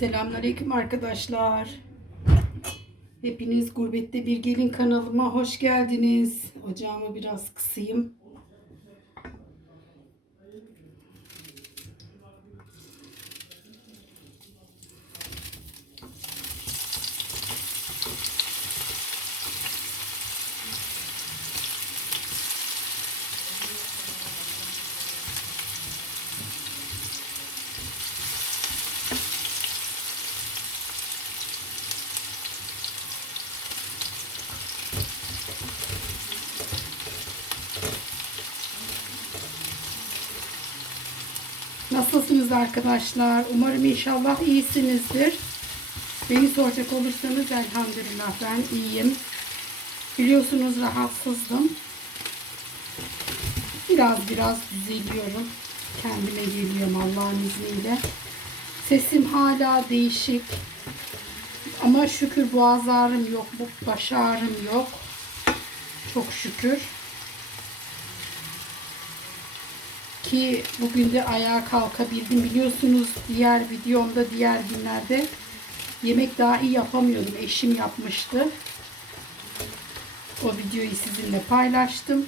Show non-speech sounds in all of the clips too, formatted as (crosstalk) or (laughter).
Selamünaleyküm arkadaşlar. Hepiniz Gurbette Bir Gelin kanalıma hoş geldiniz. Ocağımı biraz kısayım. Nasılsınız arkadaşlar? Umarım inşallah iyisinizdir. Beni soracak olursanız elhamdülillah ben iyiyim. Biliyorsunuz rahatsızdım. Biraz biraz düzeliyorum. Kendime geliyorum Allah'ın izniyle. Sesim hala değişik. Ama şükür boğaz ağrım yok, baş ağrım yok. Çok şükür. Ki bugün de ayağa kalkabildim. Biliyorsunuz diğer videomda diğer günlerde yemek daha iyi yapamıyordum. Eşim yapmıştı. O videoyu sizinle paylaştım.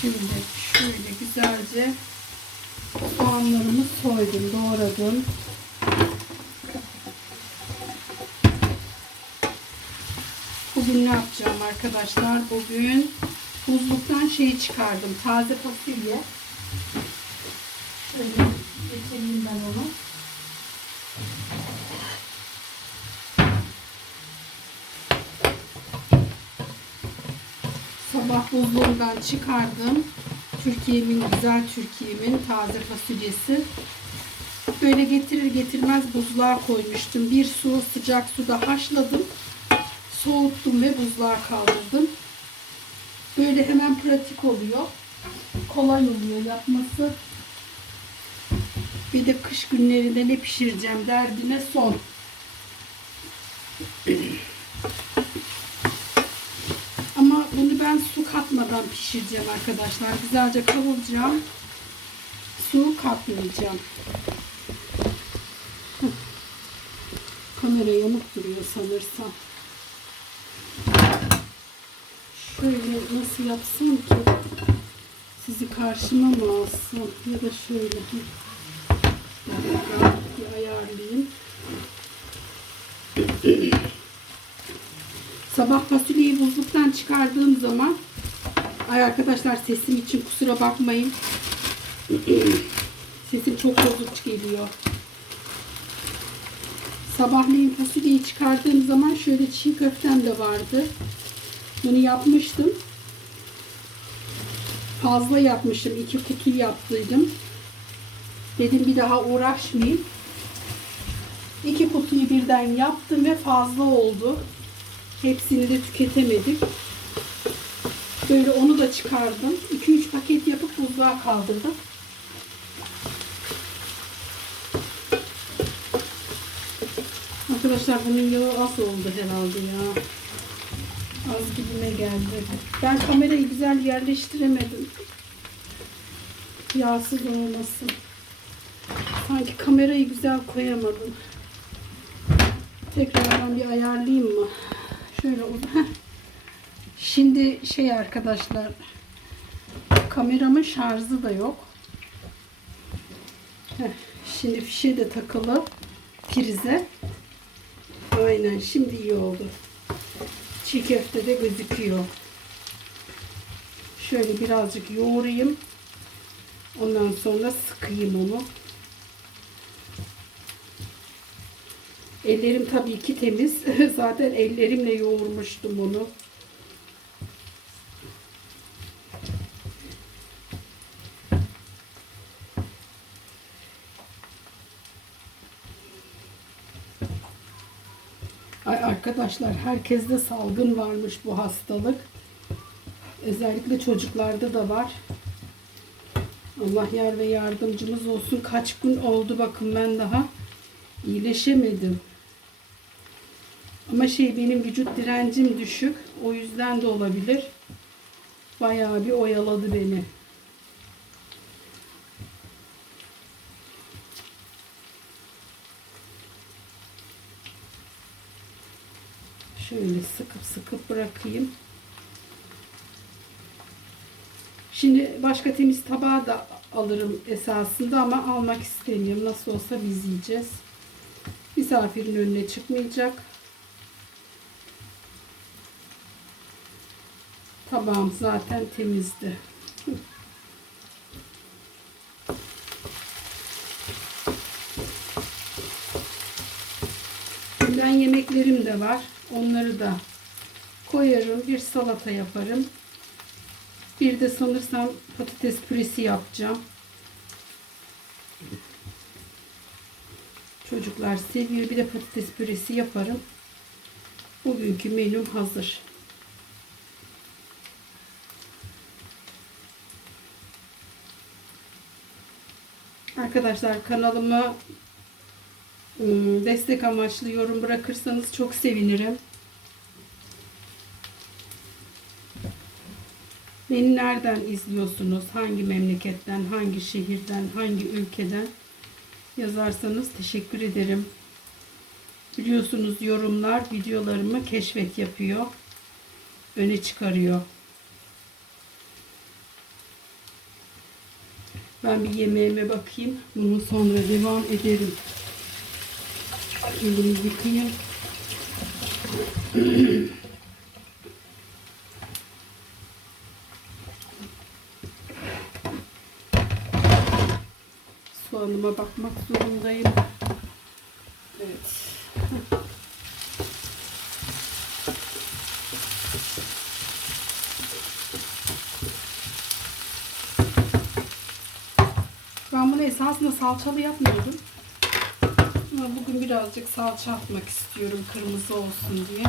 Şimdi şöyle güzelce soğanlarımı soydum, doğradım. Bugün ne yapacağım arkadaşlar? Bugün buzluktan şeyi çıkardım. Taze fasulye. Şöyle getireyim ben onu. Sabah buzluğundan çıkardım. Türkiye'min güzel Türkiye'min taze fasulyesi. Böyle getirir getirmez buzluğa koymuştum. Bir su sıcak suda haşladım soğuttum ve buzluğa kaldırdım. Böyle hemen pratik oluyor. Kolay oluyor yapması. Bir de kış günlerinde ne pişireceğim derdine son. Ama bunu ben su katmadan pişireceğim arkadaşlar. Güzelce kavuracağım. Su katmayacağım. Kamera yamuk duruyor sanırsam. Şöyle nasıl yapsam ki sizi karşıma mı alsam ya da şöyle bir, bir ayarlayayım. Sabah fasulyeyi buzluktan çıkardığım zaman ay arkadaşlar sesim için kusura bakmayın. Sesim çok bozuk geliyor. Sabahleyin fasulyeyi çıkardığım zaman şöyle çiğ köftem de vardı. Bunu yapmıştım. Fazla yapmışım. iki kutu yaptıydım. Dedim bir daha uğraşmayayım. İki kutuyu birden yaptım ve fazla oldu. Hepsini de tüketemedik. Böyle onu da çıkardım. 2-3 paket yapıp buzluğa kaldırdım. Arkadaşlar bunun yağı az oldu herhalde ya. Az gibime geldi. Ben kamerayı güzel yerleştiremedim. Yağsız olmasın. Sanki kamerayı güzel koyamadım. Tekrardan bir ayarlayayım mı? Şöyle Heh. Şimdi şey arkadaşlar kameramın şarjı da yok. Şimdi fişe de takılı prize. Aynen şimdi iyi oldu. Çiğ köfte de gözüküyor. Şöyle birazcık yoğurayım. Ondan sonra sıkayım onu. Ellerim tabii ki temiz. (laughs) Zaten ellerimle yoğurmuştum onu. Ay arkadaşlar herkeste salgın varmış bu hastalık. Özellikle çocuklarda da var. Allah yar ve yardımcımız olsun. Kaç gün oldu bakın ben daha iyileşemedim. Ama şey benim vücut direncim düşük. O yüzden de olabilir. Bayağı bir oyaladı beni. Şöyle sıkıp sıkıp bırakayım. Şimdi başka temiz tabağı da alırım esasında ama almak istemiyorum. Nasıl olsa biz yiyeceğiz. Misafirin önüne çıkmayacak. Tabağım zaten temizdi. Ben yemeklerim de var. Onları da koyarım. Bir salata yaparım. Bir de sanırsam patates püresi yapacağım. Çocuklar seviyor. Bir de patates püresi yaparım. Bugünkü menüm hazır. Arkadaşlar kanalıma ım, destek amaçlı yorum bırakırsanız çok sevinirim. Beni nereden izliyorsunuz? Hangi memleketten, hangi şehirden, hangi ülkeden yazarsanız teşekkür ederim. Biliyorsunuz yorumlar videolarımı keşfet yapıyor. Öne çıkarıyor. Ben bir yemeğime bakayım. Bunu sonra devam ederim. Elimi yıkayayım. Soğanıma bakmak zorundayım. Evet. Ben bunu esasında salçalı yapmıyordum. Ama bugün birazcık salça atmak istiyorum kırmızı olsun diye.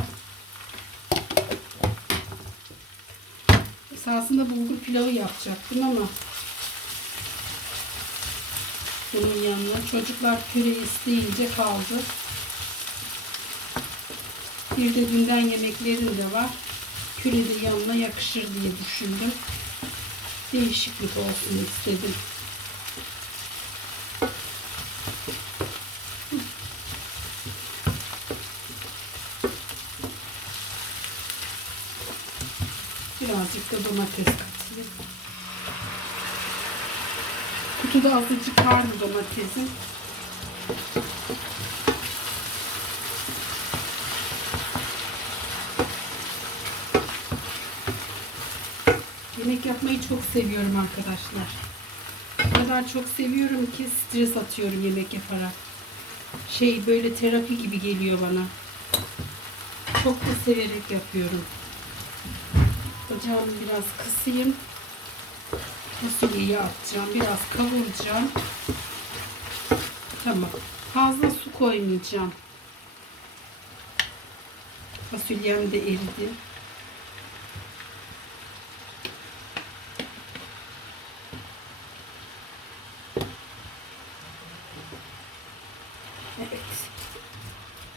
Esasında bulgur pilavı yapacaktım ama bunun yanına çocuklar püre isteyince kaldı. Bir de dünden yemeklerim de var. Püre de yanına yakışır diye düşündüm. Değişiklik olsun istedim. Da domates katayım. Kutuda azıcık vardı domatesin. Yemek yapmayı çok seviyorum arkadaşlar. O kadar çok seviyorum ki stres atıyorum yemek yaparak. Şey böyle terapi gibi geliyor bana. Çok da severek yapıyorum. Ocağımı biraz kısayım. Fasulyeyi atacağım. Biraz kavuracağım. Tamam. Fazla su koymayacağım. Fasulyem de eridi. Evet.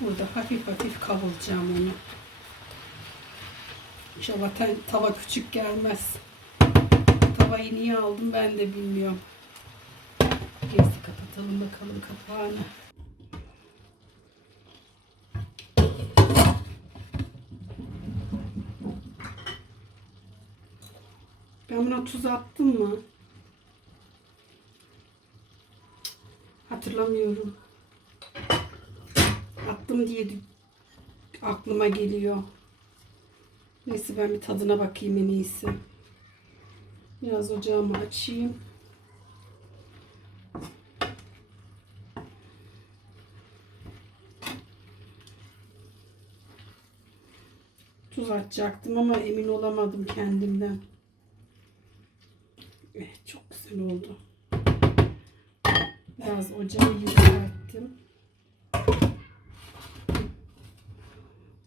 Burada hafif hafif kavuracağım onu. İnşallah ta- tava küçük gelmez. Tavayı niye aldım ben de bilmiyorum. Neyse kapatalım bakalım kapağını. Ben buna tuz attım mı? Hatırlamıyorum. Attım diye aklıma geliyor. Neyse ben bir tadına bakayım en iyisi. Biraz ocağımı açayım. Tuz atacaktım ama emin olamadım kendimden. Evet çok güzel oldu. Biraz ocağı yükselttim.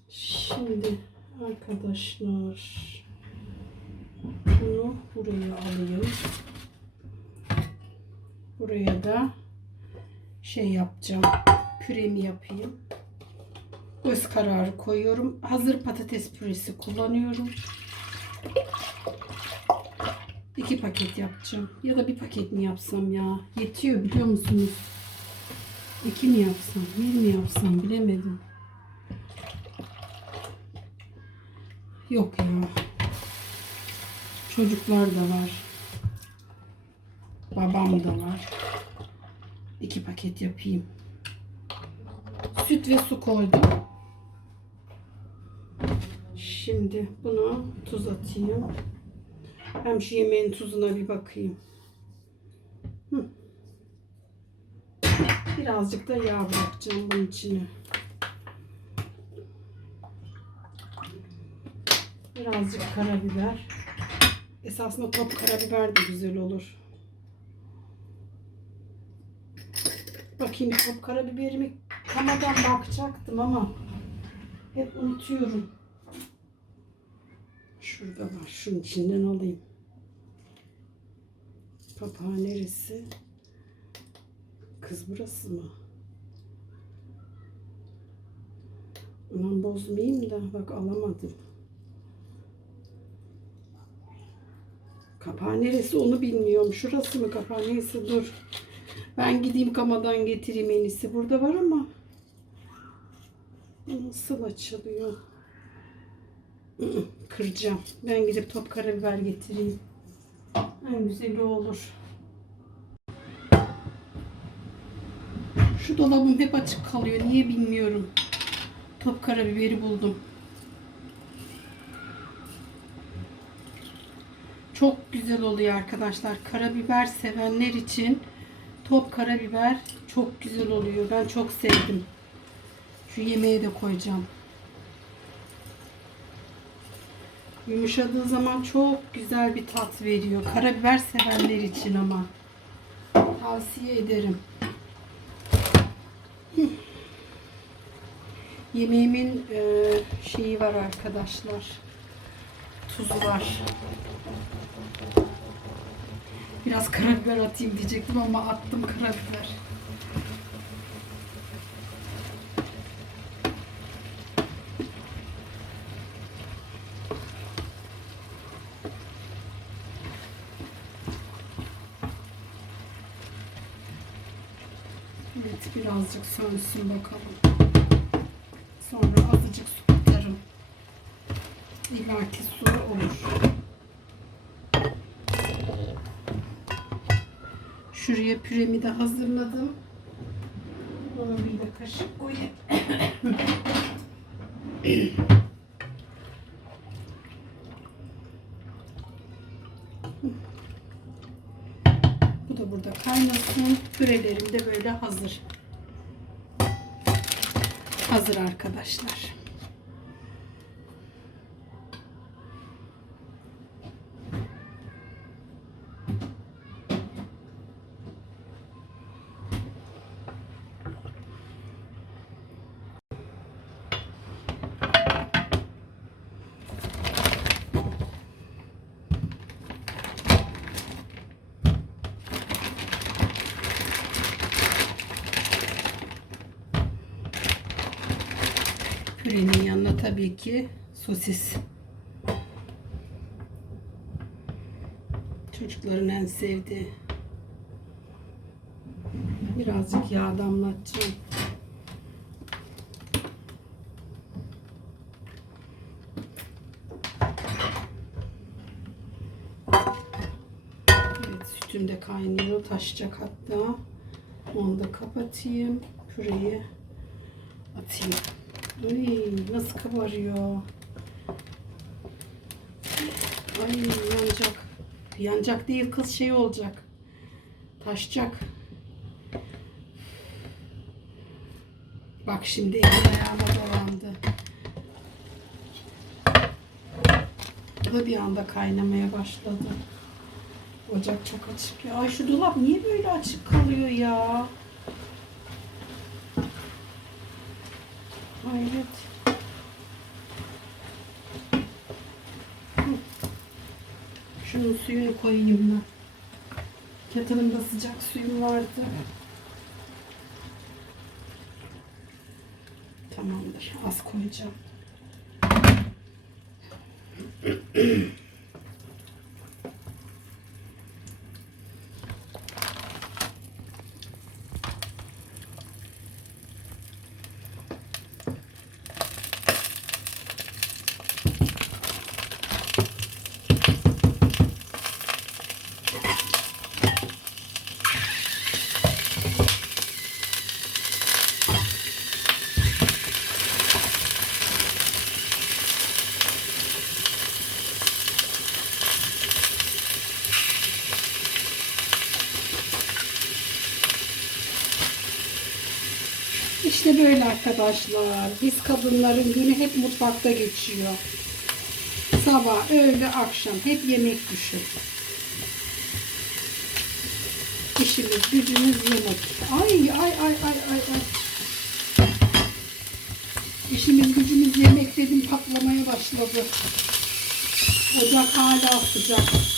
Şimdi arkadaşlar bunu buraya alayım. Buraya da şey yapacağım. Püremi yapayım. Göz kararı koyuyorum. Hazır patates püresi kullanıyorum. İki paket yapacağım. Ya da bir paket mi yapsam ya? Yetiyor biliyor musunuz? İki mi yapsam? Bir mi yapsam? Bilemedim. Yok ya. Çocuklar da var. Babam da var. İki paket yapayım. Süt ve su koydum. Şimdi bunu tuz atayım. Hem şu yemeğin tuzuna bir bakayım. Birazcık da yağ bırakacağım bunun içine. Birazcık karabiber. Esasında top karabiber de güzel olur. Bakayım top karabiberimi kamadan bakacaktım ama hep unutuyorum. Şurada var. Şunun içinden alayım. Papağı neresi? Kız burası mı? Aman bozmayayım da bak alamadım. Kapağı neresi onu bilmiyorum. Şurası mı kapağı neyse dur. Ben gideyim kamadan getireyim en iyisi. Burada var ama nasıl açılıyor? (clears throat) Kıracağım. Ben gidip top karabiber getireyim. En güzeli olur. Şu dolabım hep açık kalıyor. Niye bilmiyorum. Top karabiberi buldum. Çok güzel oluyor arkadaşlar. Karabiber sevenler için top karabiber çok güzel oluyor. Ben çok sevdim. Şu yemeğe de koyacağım. Yumuşadığı zaman çok güzel bir tat veriyor. Karabiber sevenler için ama. Tavsiye ederim. Yemeğimin e, şeyi var arkadaşlar. Tuzu var. Biraz karabiber atayım diyecektim ama attım karabiber. Evet birazcık sönsün bakalım. Sonra azıcık su. İlla ki su olur. Şuraya püremi de hazırladım. Ona bir de kaşık koyayım. Bu da burada kaynasın. Pürelerim de böyle hazır. Hazır arkadaşlar. Pürenin yanına tabii ki sosis. Çocukların en sevdiği. Birazcık yağ damlatacağım. Evet sütüm de kaynıyor. Taşacak hatta. Onu da kapatayım. Püreyi atayım. Ay nasıl kabarıyor. Ay yanacak. Yanacak değil kız şey olacak. Taşacak. Bak şimdi elim ayağıma dolandı. Bu da bir anda kaynamaya başladı. Ocak çok açık ya. Ay şu dolap niye böyle açık kalıyor ya? Hayret. Şunun suyunu koyayım ben. Kettle'ımda sıcak suyum vardı. Tamamdır. Az koyacağım. İşte böyle arkadaşlar. Biz kadınların günü hep mutfakta geçiyor. Sabah, öğle, akşam hep yemek düşün. İşimiz, gücümüz yemek. Ay ay ay ay ay ay. İşimiz gücümüz yemek dedim patlamaya başladı. Ocak hala sıcak.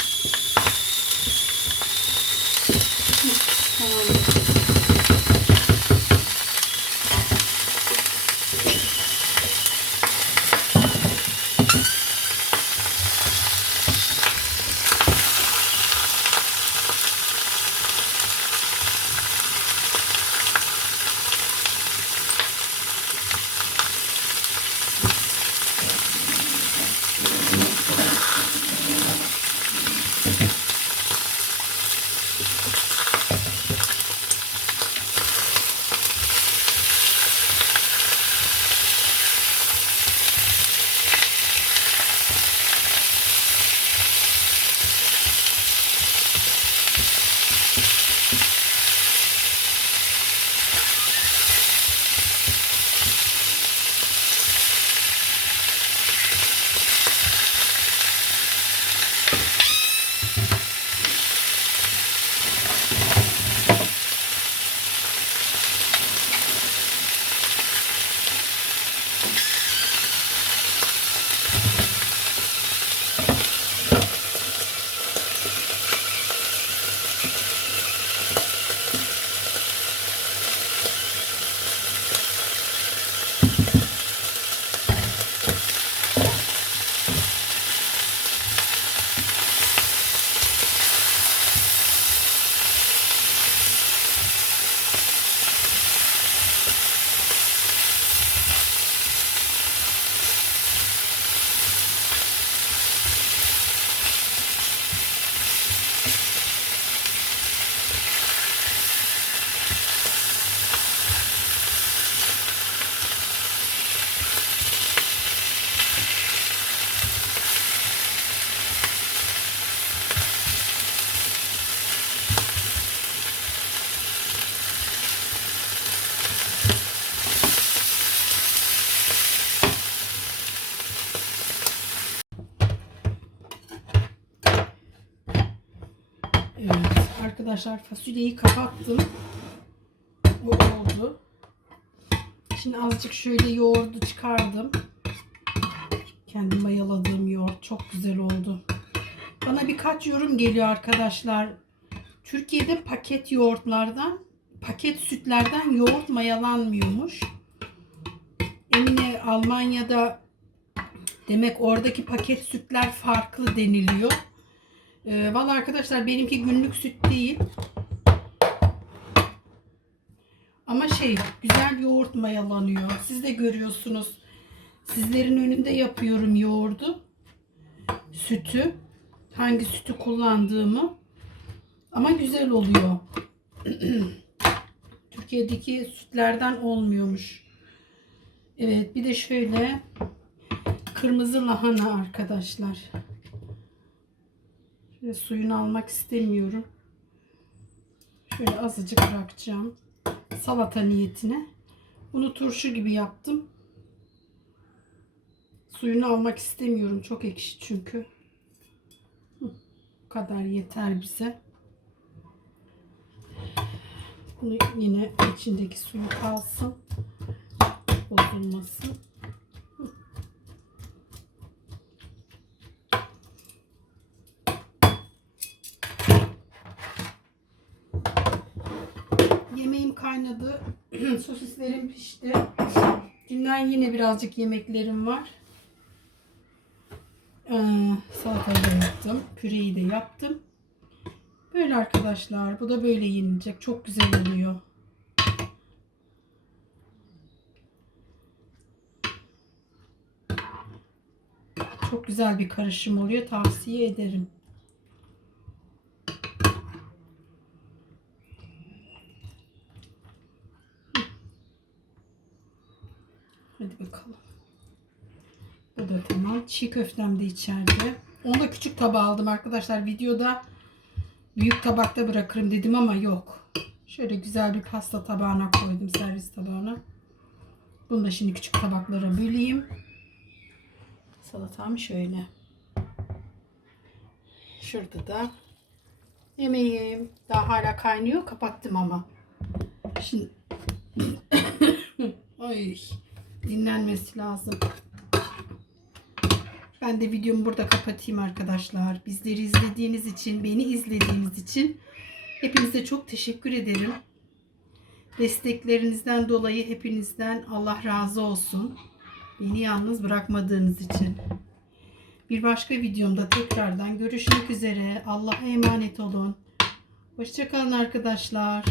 Arkadaşlar fasulyeyi kapattım. Bu oldu. Şimdi azıcık şöyle yoğurdu çıkardım. Kendi mayaladığım yoğurt çok güzel oldu. Bana birkaç yorum geliyor arkadaşlar. Türkiye'de paket yoğurtlardan, paket sütlerden yoğurt mayalanmıyormuş. Emine Almanya'da demek oradaki paket sütler farklı deniliyor. Ee, Valla arkadaşlar benimki günlük süt değil. Ama şey güzel yoğurt mayalanıyor. Siz de görüyorsunuz. Sizlerin önünde yapıyorum yoğurdu. Sütü. Hangi sütü kullandığımı. Ama güzel oluyor. (clears throat) Türkiye'deki sütlerden olmuyormuş. Evet bir de şöyle kırmızı lahana arkadaşlar. Şöyle suyunu almak istemiyorum. Şöyle azıcık bırakacağım. Salata niyetine. Bunu turşu gibi yaptım. Suyunu almak istemiyorum. Çok ekşi çünkü. Bu kadar yeter bize. Bunu yine içindeki suyu kalsın. Bozulmasın. Yemeğim kaynadı. (clears throat) Sosislerim pişti. Dünden yine birazcık yemeklerim var. Ee, salatayı da yaptım. Püreyi de yaptım. Böyle arkadaşlar. Bu da böyle yenilecek. Çok güzel oluyor. Çok güzel bir karışım oluyor. Tavsiye ederim. Hadi bakalım. Da tamam. Çiğ köftem de içeride. Onu da küçük tabağa aldım arkadaşlar. Videoda büyük tabakta bırakırım dedim ama yok. Şöyle güzel bir pasta tabağına koydum. Servis tabağına. Bunu da şimdi küçük tabaklara böleyim. Salatam şöyle. Şurada da yemeğim. Daha hala kaynıyor. Kapattım ama. Şimdi (coughs) Ay, dinlenmesi lazım. Ben de videomu burada kapatayım arkadaşlar. Bizleri izlediğiniz için, beni izlediğiniz için hepinize çok teşekkür ederim. Desteklerinizden dolayı hepinizden Allah razı olsun. Beni yalnız bırakmadığınız için. Bir başka videomda tekrardan görüşmek üzere. Allah'a emanet olun. Hoşçakalın arkadaşlar.